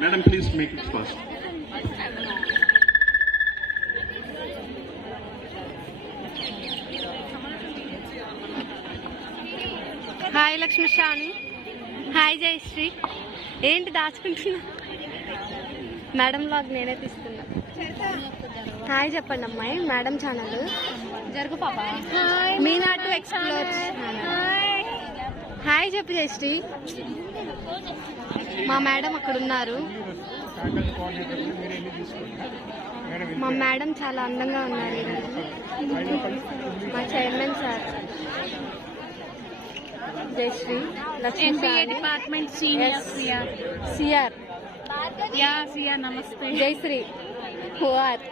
Madam, please make it fast. Hi Lakshmi Sravani. Hi Jayashree. ఏంటి దాచుకుంటున్నా? Madam blog నేనే తీస్తున్నా. హాయ్ చెప్పండి అమ్మాయి. మేడం ఛానల్ జరుగు పాప. Meena to explore. హాయ్ చెప్పు జయశ్రీ. మా మేడం అక్కడ ఉన్నారు. మా మేడం చాలా అందంగా ఉన్నారు ఈరోజు. మా chairman sir Jayashree. MBA department senior CR. Yeah CR నమస్తే. జయశ్రీ హుఆర్.